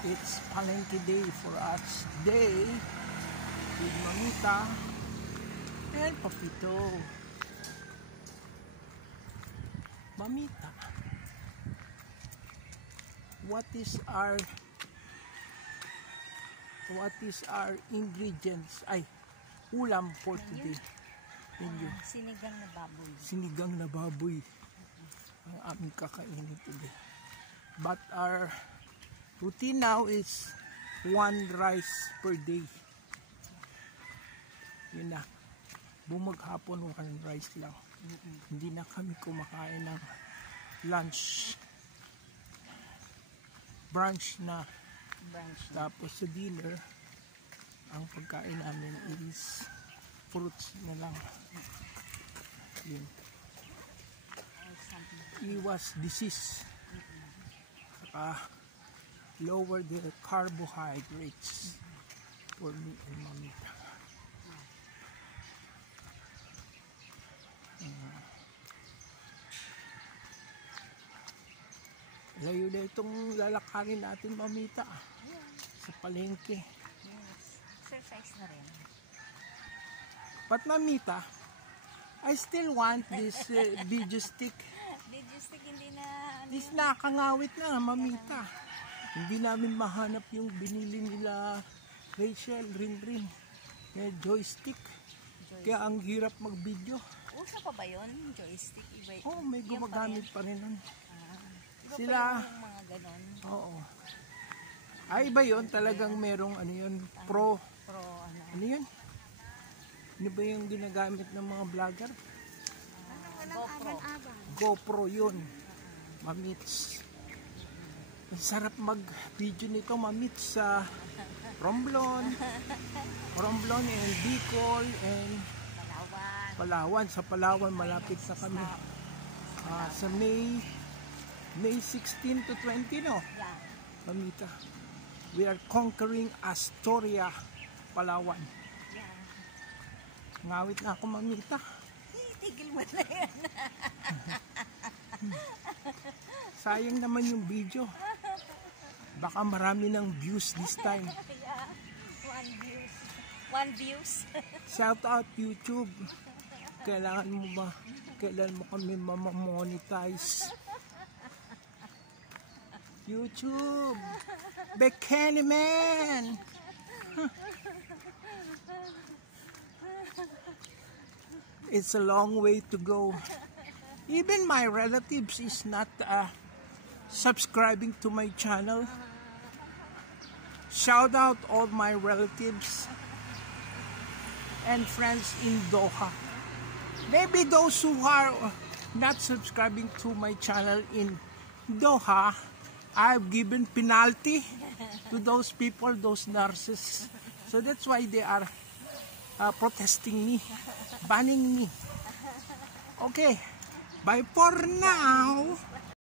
It's Palengke day for us today with Mamita and Papito. Mamita, what is our ingredients? Ulam for today. Sinigang na baboy. Sinigang na baboy ang aming kakainin today. But our routine now is 1 rice per day. Yun na. Bumaghapon 1 rice lang. Hindi na kami kumakain ng lunch. Brunch na. Tapos sa dinner, ang pagkain namin is fruits na lang. Yun. Iwas disease. Saka lower the carbohydrates for me and Mamita. Layo na itong lalakarin natin, Mamita, sa palengke. Yes. Exercise na rin. But Mamita, I still want this video stick. Video stick hindi na... This nakangawit na, Mamita. Hindi namin mahanap yung binili nila Rachel, Rinrin. Joystick. Kaya ang hirap mag-video. Uso pa ba yun? Joystick? Iba, Oh, may gumagamit pa rin nun. Iba Sila, pa yung mga ganon. oo. Iba yun, talagang merong ano yun, pro. Ano yun? Ano ba yung ginagamit ng mga vlogger? GoPro. GoPro yun. Mamits. Ang sarap mag-video nito, Mamits, sa Romblon and Bicol and Palawan. Sa Palawan, malapit na kami. Sa May 16 to 20, no? Yeah. Mamita. We are conquering Astoria, Palawan. Yeah. Ngawit na ako, Mamita. Tigil mo na yan. Sayang naman yung video. Baka marami ng views this time. Yeah. 1 views. Shout out YouTube. Kailan mo kami mamamonetize? YouTube. Bikini Man. It's a long way to go. Even my relatives is not subscribing to my channel. Shout out all my relatives and friends in Doha. Maybe those who are not subscribing to my channel in Doha, I've given penalty to those people, those nurses. So that's why they are protesting me, banning me. Okay, bye for now.